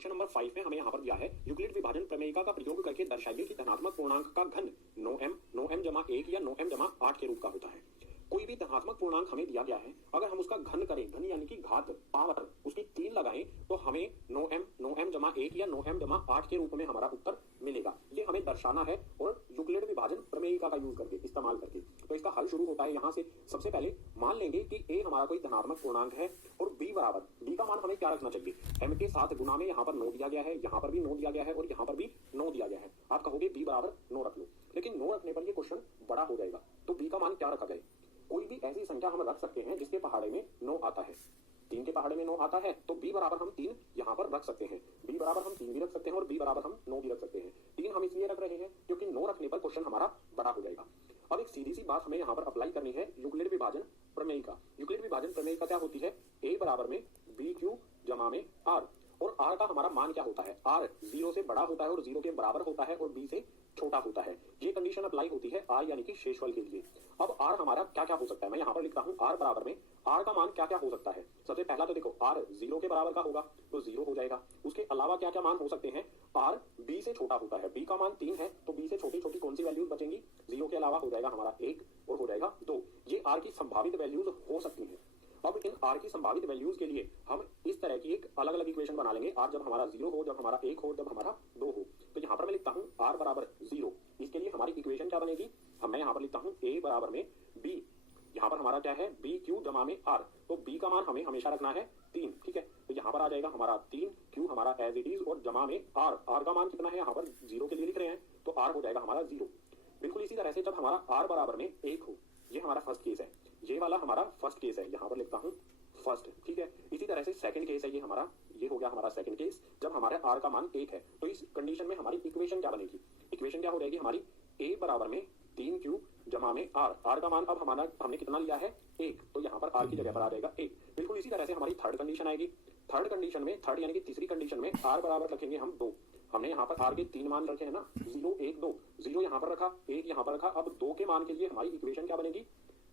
Question number 5 में हमें यहाँ पर दिया है यूक्लिड विभाजन प्रमेयिका का प्रयोग करके दर्शाइए कि धनात्मक पूर्णांक का घन 9m जमा 1 या 9m जमा 8 के रूप का होता है। कोई भी धनात्मक पूर्णांक हमें दिया गया है, अगर हम उसका घन करें, घन यानी कि घात पावर उसकी 3 लगाएं तो हमें 9m जमा 1 या 9m जमा 8 के रूप में हमारा उत्तर मिलेगा। ये हमें दर्शाना है और यूक्लिड विभाजन प्रमेयिका का यूज करके, इस्तेमाल करके। तो इसका हल शुरू होता है यहाँ से। सबसे पहले मान लेंगे कि a हमारा कोई धनात्मक पूर्णांक है और b बराबर, b का मान हमें क्या रखना चाहिए, m के साथ गुना में यहाँ पर 9 दिया गया है, यहाँ पर भी 9 दिया गया है और यहाँ पर भी 9 दिया गया है। आप कहोगे b बराबर 9 रख लो, लेकिन 9 रखने पर ये क्वेश्चन बड़ा हो जाएगा। तो b का मान क्या रखा जाए? कोई भी ऐसी संख्या हम रख सकते हैं जिसके पहाड़े में 9 आता है। 3 के पहाड़े में 9 आता है तो b बराबर हम 3 यहाँ पर रख सकते हैं। b बराबर हम 3 भी रख सकते हैं और b बराबर हम 9 भी रख सकते हैं। 3 हम इसलिए रख रहे हैं क्योंकि 9 रखने पर क्वेश्चन हमारा बड़ा हो जाएगा। अब एक सीधी सी बात हमें यहाँ पर अप्लाई करनी है यूक्लिड विभाजन प्रमेयिका। यूक्लिड विभाजन प्रमेयिका क्या होती है? a बराबर में b क्यू जमा में r, और r का हमारा मान क्या होता है? r 0 से बड़ा होता है और 0 के बराबर होता है और b से छोटा होता है। ये कंडीशन अप्लाई होती है r यानी कि शेषफल के लिए। अब r हमारा क्या क्या हो सकता है? मैं यहाँ पर लिखता हूँ r बराबर में r का मान क्या क्या हो सकता है। सबसे पहला तो देखो r 0 के बराबर का होगा तो 0 हो जाएगा। उसके अलावा क्या क्या मान हो सकते हैं? r b से छोटा होता है, b का मान 3 है तो b से छोटी छोटी कौन सी वैल्यूज बचेंगी? 0 के अलावा हो जाएगा हमारा 1 और हो जाएगा 2। ये r की संभावित वैल्यूज हो सकती हैं। अब इन r की संभावित वैल्यूज के लिए हम इस तरह की एक अलग अलग इक्वेशन बना लेंगे। r जब हमारा 0 हो, जब हमारा 1 हो, जब हमारा 2 हो। तो यहाँ पर मैं लिखता हूँ r बराबर 0। इसके लिए हमारी इक्वेशन क्या बनेगी? मैं यहाँ पर लिखता हूँ a बराबर में b, यहाँ पर हमारा क्या है? b क्यू जमा में r। तो b का मान हमें हमेशा रखना है 3, ठीक है। तो यहाँ पर आ जाएगा हमारा 3, q हमारा एज इट इज और जमा में r। r का मान कितना है? यहाँ पर 0 के लिए लिख रहे हैं तो r हो जाएगा हमारा 0। बिल्कुल इसी तरह से जब हमारा r बराबर में 1 हो, ये हमारा फर्स्ट केस है, ये वाला हमारा फर्स्ट केस है, यहाँ पर लिखता हूँ फर्स्ट, ठीक है। इसी तरह से सेकंड केस है, ये हो गया हमारा सेकंड केस जब हमारे r का मान 1 है। तो इस कंडीशन में हमारी इक्वेशन क्या बनेगी? इक्वेशन क्या हो जाएगी हमारी? a बराबर में 3q जमा में r। r का मान अब हमारा हमने कितना लिया है? 1, तो यहाँ पर r की जगह पर आ जाएगा 1। बिल्कुल इसी तरह से हमारी थर्ड कंडीशन आएगी। थर्ड कंडीशन में, थर्ड यानी कि तीसरी कंडीशन में r बराबर रखेंगे हम 2। हमने यहाँ पर r के 3 मान रखे हैं ना, 0 1 2, 0 यहाँ पर रखा, 1 यहाँ पर रखा। अब 2 के मान के लिए हमारी इक्वेशन क्या बनेगी?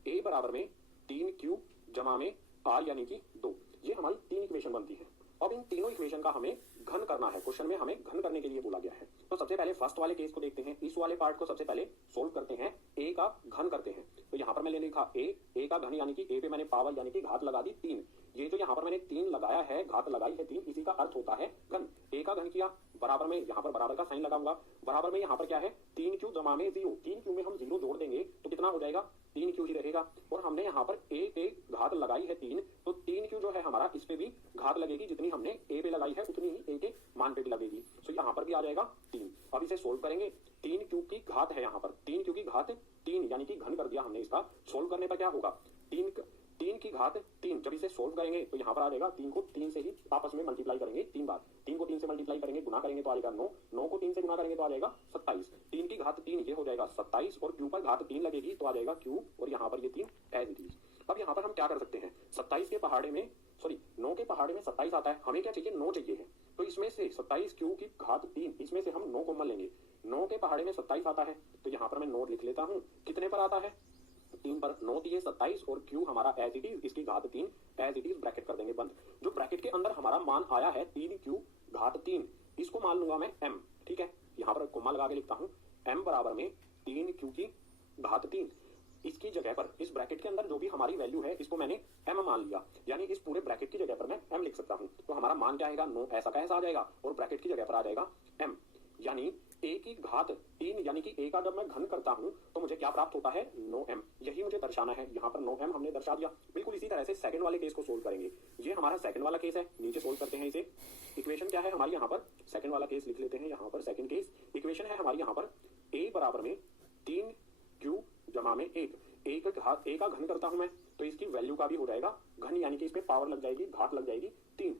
a बराबर में 3q जमा में r यानी कि 2। ये हमारी 3 इक्वेशन बनती है। अब इन तीनों इक्वेशन का हमें घन करना है। क्वेश्चन में हमें घन करने के लिए बोला गया है। तो सबसे पहले फर्स्ट वाले केस को देखते हैं। इस वाले पार्ट को सबसे पहले सोल्व करते हैं, a का घन करते हैं। तो यहाँ पर मैंने लिखा a का घन यानी कि a पे मैंने पावर यानी कि घात लगा दी 3। ये जो यहाँ पर मैंने 3 लगाया है, घात लगाई है 3, इसी का अर्थ होता है घन। a का घन किया, बराबर में यहाँ पर बराबर का साइन लगाऊंगा। बराबर में यहाँ पर क्या है? 3q जमा में 0। 3q में हम 0 जोड़ देंगे तो कितना हो जाएगा? 3q ही रहेगा। और हमने यहाँ पर a पे घात लगाई है 3, तो 3q जो है हमारा इस पे भी घात लगेगी, जितनी हमने a पे लगाई है उतनी ही a के मान पे भी लगेगी। तो यहाँ पर भी आ जाएगा 3। अब इसे सोल्व करेंगे। 3q की घात है यहाँ पर, 3q की घात 3 यानी कि घन कर दिया हमने इसका। सोल्व करने पर क्या होगा? 3 की घात 3। जब इसे सोल्व करेंगे तो यहाँ पर आ जाएगा 3 को 3 से ही आपस में मल्टीप्लाई करेंगे 3 बार। 3 को 3 से मल्टीप्लाई करेंगे, गुना करेंगे तो आ जाएगा 9, 9 को 3 से गुना करेंगे तो आ जाएगा 27। 3 की घात 3 ये हो जाएगा 27 और q पर घात 3 लगेगी तो आ जाएगा q और यहाँ पर ये 3 एज इट इज। अब यहाँ पर हम क्या कर सकते हैं? 27 के पहाड़े में, सॉरी 9 के पहाड़े में 27 आता है, हमें क्या चाहिए? 9 चाहिए है। तो इसमें से 27q की घात 3, इसमें से हम 9 कॉमन लेंगे। 9 के पहाड़े में 27 आता है तो यहाँ पर मैं 9 लिख लेता हूँ। कितने पर आता है? 3 पर। 9 दिए 27 और q हमारा एज इट इज, इसकी घात 3 एज इट इज, ब्रैकेट कर देंगे बंद। जो ब्रैकेट के अंदर हमारा मान आया है 3q घात 3, इसको मान लूंगा मैं m, ठीक है। यहाँ पर कोमा लगा के लिखता हूँ m बराबर में 3q की घात 3। इसकी जगह पर इस ब्रैकेट के अंदर जो भी हमारी वैल्यू है इसको मैंने m मान लिया, यानी इस पूरे ब्रैकेट की जगह पर मैं m लिख सकता हूँ। तो हमारा मान क्या आएगा? 9 ऐसा का ऐसा आ जाएगा और ब्रैकेट की जगह पर आ जाएगा m, यानी a की घात 3 यानी कि a का जब मैं घन करता हूं तो मुझे क्या प्राप्त होता है? 9m। यही मुझे दर्शाना है। यहाँ पर 9m हमने दर्शा दिया। बिल्कुल इसी तरह से सेकंड वाले केस को सोल्व करेंगे। ये हमारा सेकंड वाला केस है, नीचे सोल्व करते हैं इसे। इक्वेशन क्या है हमारी? यहाँ पर सेकंड वाला केस लिख लेते हैं। यहाँ पर सेकंड केस इक्वेशन है हमारी यहाँ पर a बराबर में 3q जमा में 1। a का घन करता हूं मैं तो इसकी वैल्यू का भी हो जाएगा घन, यानी कि इसमें पावर लग जाएगी, घात लग जाएगी 3।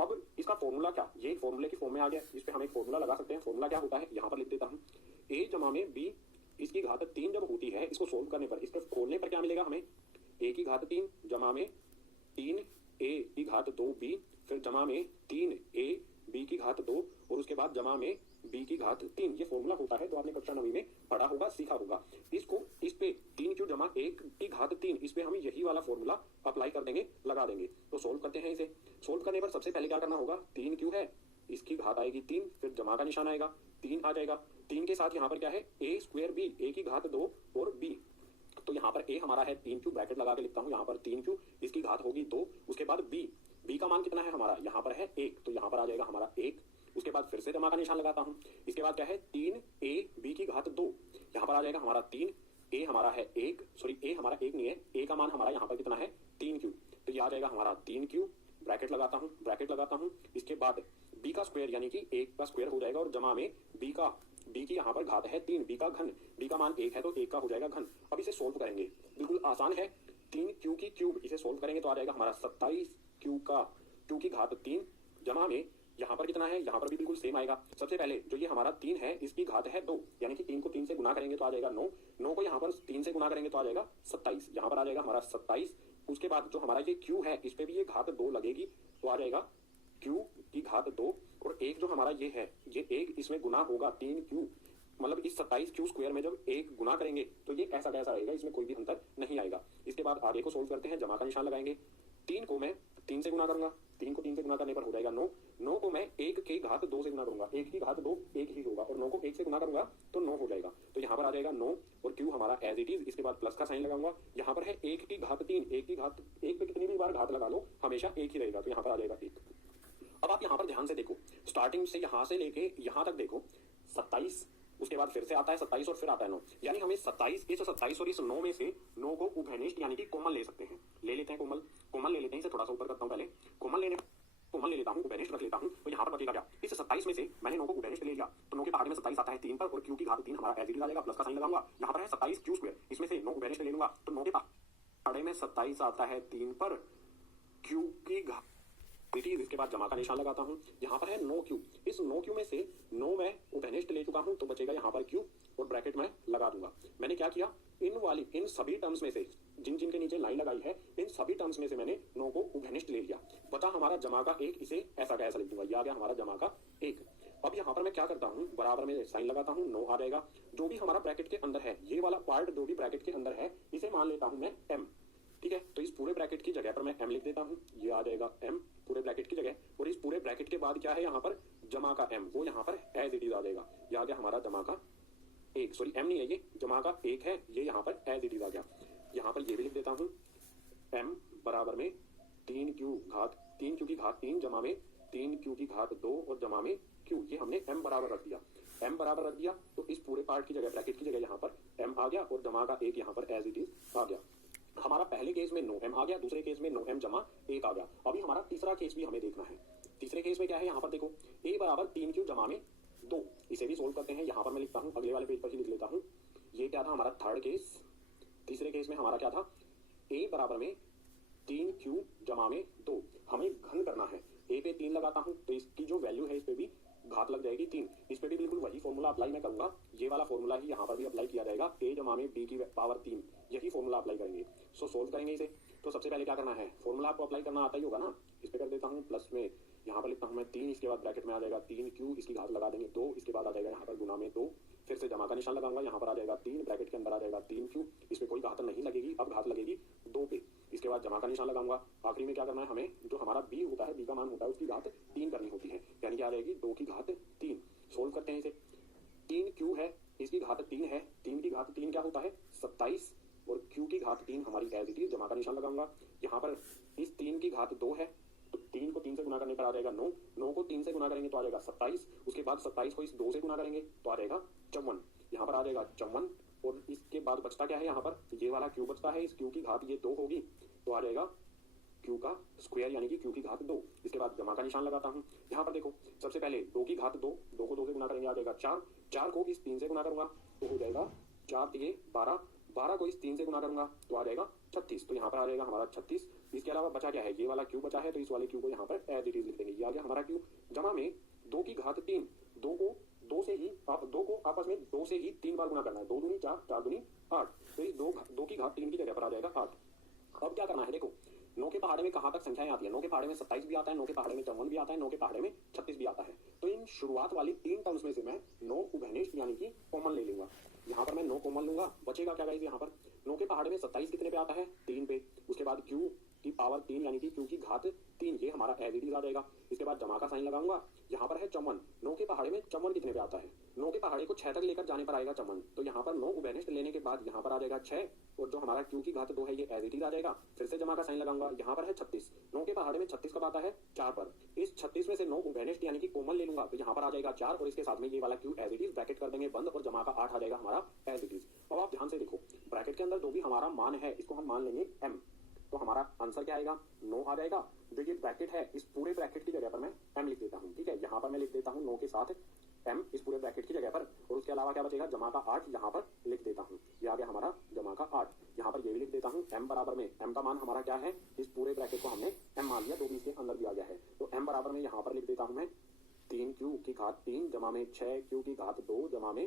अब इसका फॉर्मूला क्या? ये फॉर्मूले की फॉर्म में आ गया, इस पे हम एक फॉर्मूला लगा सकते हैं। फॉर्मूला क्या होता है? यहाँ पर लिख देता हूँ a जमा में b, इसकी घात 3 जब होती है, इसको सोल्व करने पर, इसको खोलने पर क्या मिलेगा हमें? a की घात 3 जमा में 3a की घात 2b, फिर जमा में 3a b की घात 2 और उसके बाद जमा में b की घात 3। ये फॉर्मूला होता है, तो आपने कक्षा 9वीं में पढ़ा होगा, सीखा होगा। इसको इस पे 3q जमा 1 की घात 3, इस पे हम यही वाला फॉर्मूला अप्लाई कर देंगे, लगा देंगे। तो सोल्व करते हैं इसे। सोल्व करने पर सबसे पहले क्या करना होगा? 3q है इसकी घात आएगी 3, फिर जमा का निशान आएगा, 3 आ जाएगा। 3 के साथ यहाँ पर क्या है, a स्क्वायर b, a की घात 2 और b। तो यहाँ पर a हमारा है 3q, ब्रैकेट लगा के लिखता हूँ यहाँ पर 3q, इसकी घात होगी 2। उसके बाद b का मान कितना है हमारा, यहाँ पर है 1, तो यहाँ पर आ जाएगा हमारा 1। उसके बाद फिर से जमा का निशान लगाता हूँ। इसके बाद क्या है, 3a b की घात 2, यहाँ पर आ जाएगा हमारा 3, a हमारा है 1, सॉरी a हमारा 1 नहीं है, a का मान हमारा यहाँ पर कितना है 3q, तो ये आ जाएगा हमारा 3q, ब्रैकेट लगाता हूँ। इसके बाद b का स्क्वायर यानी कि 1 का स्क्वायर हो जाएगा और जमा में b की यहाँ पर घात है 3, b का घन, b का मान 1 है तो 1 का हो जाएगा घन। अब इसे सोल्व करेंगे, बिल्कुल आसान है, 3q की क्यूब, इसे सोल्व करेंगे तो आ जाएगा हमारा 27q की घात 3, जमा में यहाँ पर कितना है, यहाँ पर भी बिल्कुल सेम आएगा। सबसे पहले जो ये हमारा 3 है इसकी घात है 2, यानी कि 3 को 3 से गुना करेंगे तो आ जाएगा 9, 9 को यहाँ पर 3 से गुना करेंगे तो आ जाएगा 27, यहाँ पर आ जाएगा हमारा 27। उसके बाद जो हमारा ये q है इस पे भी ये घात 2 लगेगी तो आ जाएगा q की घात 2, और एक जो हमारा ये है, ये एक इसमें गुना होगा 3q, मतलब इस 27q स्क्वायर में जब एक गुना करेंगे तो ये ऐसा कैसा रहेगा, इसमें कोई भी अंतर नहीं आएगा। इसके बाद आगे को सोल्व करते हैं, जमा का निशान लगाएंगे। 3 को मैं 3 से गुना करूंगा, 3 को 3 से गुना करने पर हो जाएगा 9, 9 को मैं 1 की घात 2 से गुना करूंगा, 1 की घात 2 1 ही होगा, और 9 को 1 से गुना करूंगा तो 9 हो जाएगा, तो यहाँ पर आ जाएगा 9 और q हमारा एज इट इज। इसके बाद प्लस का साइन लगाऊंगा, यहाँ पर है 1 की घात 3, 1 की घात 1 पे कितनी भी बार घात लगा लो हमेशा 1 ही रहेगा, तो यहाँ पर आ जाएगा 1। अब आप यहाँ पर ध्यान से देखो, स्टार्टिंग से यहाँ से लेके यहाँ तक देखो 27, उसके बाद फिर से आता है 27 और फिर आता है 9, यानी हमें 27, इस 27 और इस 9 में से 9 को उभयनिष्ठ यानी कि कॉमन ले सकते हैं, ले लेते हैं कॉमन ले लेते हैं। इसे थोड़ा सा ऊपर करता हूँ, पहले कॉमन ले लेता हूँ, उभयनिष्ठ रख लेता हूँ, तो यहाँ पर बचेगा क्या, इस 27 में से मैंने 9 को उभयनिष्ठ ले लिया, तो 9 के पहाड़े में 27 आता है 3 पर, और q की घात 3 हमारा एज इट इज आ जाएगा, प्लस का साइन लगाऊंगा, यहाँ पर है 27q स्क्वायर, इसमें से 9 उभयनिष्ठ ले लूंगा तो 9 के पहाड़े में 27 आता है 3 पर, q की घात। इसके बाद जमा का निशान लगाता हूँ, यहाँ पर है 9q, इस 9q में से 9 मैं उभयनिष्ठ ले चुका हूँ तो बचेगा यहाँ पर q, और ब्रैकेट में लगा दूंगा। मैंने क्या किया, इन सभी टर्म्स में से जिन जिन के नीचे लाइन लगाई है, इन सभी टर्म्स में से मैंने 9 को उभयनिष्ठ ले लिया, बचा हमारा जमा का 1, इसे ऐसा का ऐसा लिख दूंगा, ये आ गया हमारा जमा का 1। अब यहाँ पर मैं क्या करता हूँ, बराबर में साइन लगाता हूँ, 9 आ जाएगा, जो भी हमारा ब्रैकेट के अंदर है, ये वाला पार्ट जो भी ब्रैकेट के अंदर है इसे मान लेता हूँ मैं m, ठीक है, तो इस पूरे ब्रैकेट की जगह पर मैं m लिख देता हूँ, ये आ जाएगा m पूरे ब्रैकेट की जगह, और इस पूरे ब्रैकेट के बाद क्या है यहाँ पर जमा का m, वो यहाँ पर एज इट इज आ जाएगा, ये आ गया हमारा जमा का 1, सॉरी m नहीं है ये, जमा का 1 है, ये यहाँ पर एज इट इज आ गया। यहाँ पर ये भी लिख देता हूँ, m बराबर में 3q की घात 3 जमा में 3q की घात 2 और जमा में q, ये हमने m बराबर रख दिया, तो इस पूरे पार्ट की जगह, ब्रैकेट की जगह यहाँ पर m आ गया, और जमा का 1 यहाँ पर एज इट इज आ गया। हमारा पहले केस में 9m आ गया, दूसरे केस में 9m जमा 1 आ गया। अभी हमारा तीसरा केस भी हमें देखना है। तीसरे केस में क्या है, यहाँ पर देखो a बराबर 3q जमा में 2, इसे भी सोल्व करते हैं। यहाँ पर मैं लिखता हूँ, अगले वाले पेज पर ही लिख लेता हूँ। ये क्या था हमारा थर्ड केस। तीसरे केस में हमारा क्या था, a बराबर में 3q जमा में 2, हमें घन करना है। a पे 3 लगाता हूँ तो इसकी जो वैल्यू है इस पे भी घात लग जाएगी 3, इस पे भी बिल्कुल वही फॉर्मूला अप्लाई मैं करूंगा, ये वाला फॉर्मूला ही यहाँ पर भी अप्लाई किया जाएगा, a जमा में b की पावर 3, यही फॉर्मूला अप्लाई करेंगे। सो सोल्व करेंगे इसे, तो सबसे पहले क्या करना है, फॉर्मूला आपको अप्लाई करना आता ही होगा ना। इस पे कर देता हूँ प्लस में, यहाँ पर लिखता हूँ मैं 3, इसके बाद ब्रैकेट में आ जाएगा 3q, इसकी घात लगा देंगे 2, इसके बाद आ जाएगा यहाँ पर गुना में 2, फिर से जमा का निशान लगाऊंगा, यहाँ पर आ जाएगा 3, ब्रैकेट के अंदर आ जाएगा 3q, इस पे कोई घात नहीं लगेगी, अब घात लगेगी 2 पे। इसके बाद जमा का निशान लगाऊंगा। आखिरी में क्या करना है, हमें जो हमारा b होता है, b का मान होता है, उसकी घात 3 करनी होती है, यानी कि आ जाएगी 2 की घात 3। सोल्व करते हैं इसे, 3q है, इसकी घात 3 है, 3 की घात 3 क्या होता है 27, और q की घात 3 हमारी एज इट इज। जमा का निशान लगाऊंगा, यहाँ पर इस 3 की घात 2 है, तो 3 को 3 से गुना करने पर आ जाएगा 9, 9 को 3 से गुना करेंगे तो आ जाएगा 27, उसके बाद 27 को इस 2 से गुना करेंगे तो आ जाएगा 54, यहाँ पर आ जाएगा 54, और इसके बाद बचता क्या है, यहाँ पर ये वाला q बचता है, इस q की घात ये 2 होगी तो आ जाएगा q का स्क्वायर यानी कि q की घात 2। इसके बाद जमा का निशान लगाता हूँ। यहाँ पर देखो सबसे पहले 2 की घात 2, 2 को 2 से गुना करेंगे आ जाएगा 4, 4 को इस 3 से गुना करूंगा तो हो जाएगा 4 3 12, 12 को इस 3 से गुना करूंगा तो आ जाएगा 36, तो यहाँ पर आ जाएगा हमारा 36। इसके अलावा बचा क्या है, ये वाला q बचा है, तो इस वाले q को यहाँ पर एज इट इज लिख देंगे, ये आ गया हमारा q। जमा में 2 की घात 3, 2 को 2 से ही 2 को आपस में 2 से ही 3 बार गुना करना है, 2 दूनी 4, 4 दूनी 8, तो इस 2 की घात 3 की जगह पर आ जाएगा 8। अब क्या करना है, देखो 9 के पहाड़े में कहाँ तक संख्याएं आती है, 9 के पहाड़े में 27 भी आता है, 9 के पहाड़े में 54 भी आता है, 9 के पहाड़े में 36 भी आता है। तो इन शुरुआत वाली 3 टर्म्स में से मैं 9 उभयनिष्ठ यानी कि कॉमन ले लूंगा। यहाँ पर मैं 9 कॉमन लूंगा, बचेगा क्या गाइस, यहाँ पर 9 के पहाड़े में 27 कितने पे आता है 3 पे, उसके बाद q की पावर 3 यानी कि q की घात 3, ये हमारा एज इट इज आ जाएगा। इसके बाद जमा का साइन लगाऊंगा। यहाँ पर है 54, 9 के पहाड़े में 54 कितने पे आता है? 9 के पहाड़े को 6 तक लेकर जाने पर आएगा 54, तो यहाँ पर 9 उभयनिष्ठ लेने के बाद यहाँ पर आ जाएगा 6, और जो हमारा q की घात 2 है ये एज इट इज आ जाएगा। फिर से जमा का साइन लगाऊंगा। यहाँ पर है 36, 9 के पहाड़े में 36 कब आता है? 4 पर। इस 36 में से 9 उभयनिष्ठ यानी कि कोमल ले लूंगा, तो यहाँ पर आ जाएगा 4, और इसके साथ में ये वाला q as it is bracket कर देंगे बंद, और जमा का 8 आ जाएगा हमारा एज इट इज। अब आप ध्यान से देखो, ब्रैकेट के अंदर जो भी हमारा मान है इसको हम मान लेंगे m, तो हमारा आंसर क्या आएगा? 9 आ जाएगा। जो ये ब्रैकेट है इस पूरे ब्रैकेट की जगह पर मैं m लिख देता हूँ, ठीक है। यहाँ पर मैं लिख देता हूँ 9 के साथ m इस पूरे ब्रैकेट की जगह पर, और उसके अलावा क्या बचेगा? जमा का 8 यहाँ पर लिख देता हूँ। ये आ गया हमारा जमा का 8। यहाँ पर ये भी लिख देता हूँ m बराबर में, m का मान हमारा क्या है? इस पूरे ब्रैकेट को हमने m मान लिया, जो भी इसके अंदर दिया गया है, तो m बराबर में यहाँ पर लिख देता हूँ मैं 3q की घात 3 जमा में 6q की घात 2 जमा में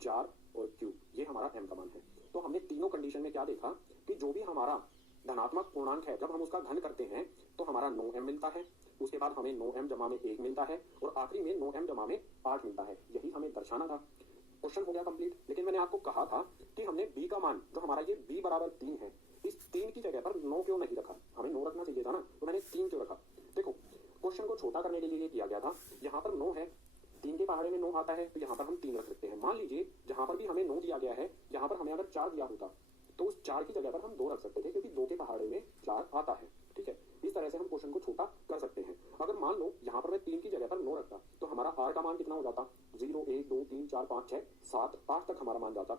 4 और q, ये हमारा m का मान है। तो हमने तीनों कंडीशन में क्या देखा कि जो भी हमारा धनात्मक पूर्णांक है जब हम उसका घन करते हैं तो हमारा 9m मिलता है, उसके बाद हमें 9m जमा में 1 मिलता है, और आखिरी में 9m जमा में 8 मिलता है। यही हमें दर्शाना था। क्वेश्चन हो गया कंप्लीट। लेकिन मैंने आपको कहा था कि हमने b का मान, जो हमारा ये b बराबर 3 है, इस 3 की जगह पर 9 क्यों नहीं रखा? हमें 9 रखना चाहिए था ना, तो मैंने 3 क्यों रखा? देखो, क्वेश्चन को छोटा करने के लिए ये किया गया था। यहाँ पर 9 है, 3 के पहाड़े में 9 आता है, तो यहाँ पर हम 3 रख सकते हैं। मान लीजिए जहां पर भी हमें 9 दिया गया है, यहाँ पर हमें अगर 4 दिया होता तो उस 4 की जगह पर हम 2 रख सकते थे, क्योंकि 2 के पहाड़े में 4 आता है, ठीक है। इस तरह से हम क्वेश्चन को छोटा कर सकते हैं। अगर मान लो यहाँ पर मैं 3 की जगह पर 9 रखता तो हमारा r का मान कितना हो जाता? 0 1 2 3 4 5 6 7 8 तक हमारा मान जाता,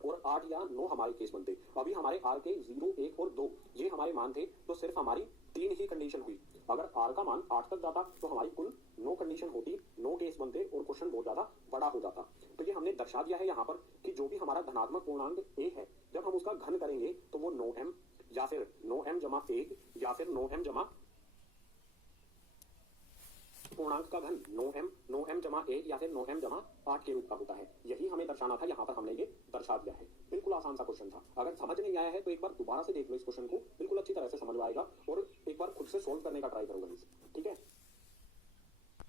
और 8 या 9 हमारे केस बनते। अभी हमारे r के 0 1 और 2 ये हमारे मान थे, तो सिर्फ हमारी 3 ही कंडीशन हुई। अगर r का मान 8 तक जाता तो हमारी कुल 9 कंडीशन होती, 9 केस बनते, और क्वेश्चन बहुत ज्यादा बड़ा हो जाता। तो ये हमने दर्शा दिया है यहाँ पर कि जो भी हमारा धनात्मक पूर्णांक a है, जब हम उसका घन करेंगे तो वो 9m या फिर 9m जमा 1 या फिर 9m जमा पूर्णांक का घन 9m जमा 1 या फिर 9m जमा 8 के रूप का होता है। यही हमें दर्शाना था, यहाँ पर हमने ये दर्शा दिया है। बिल्कुल आसान सा क्वेश्चन था। अगर समझ नहीं आया है तो एक बार दोबारा से देख लो इस क्वेश्चन को, बिल्कुल अच्छी तरह से समझ में आएगा, और एक बार खुद से सोल्व करने का ट्राई करो, ठीक है।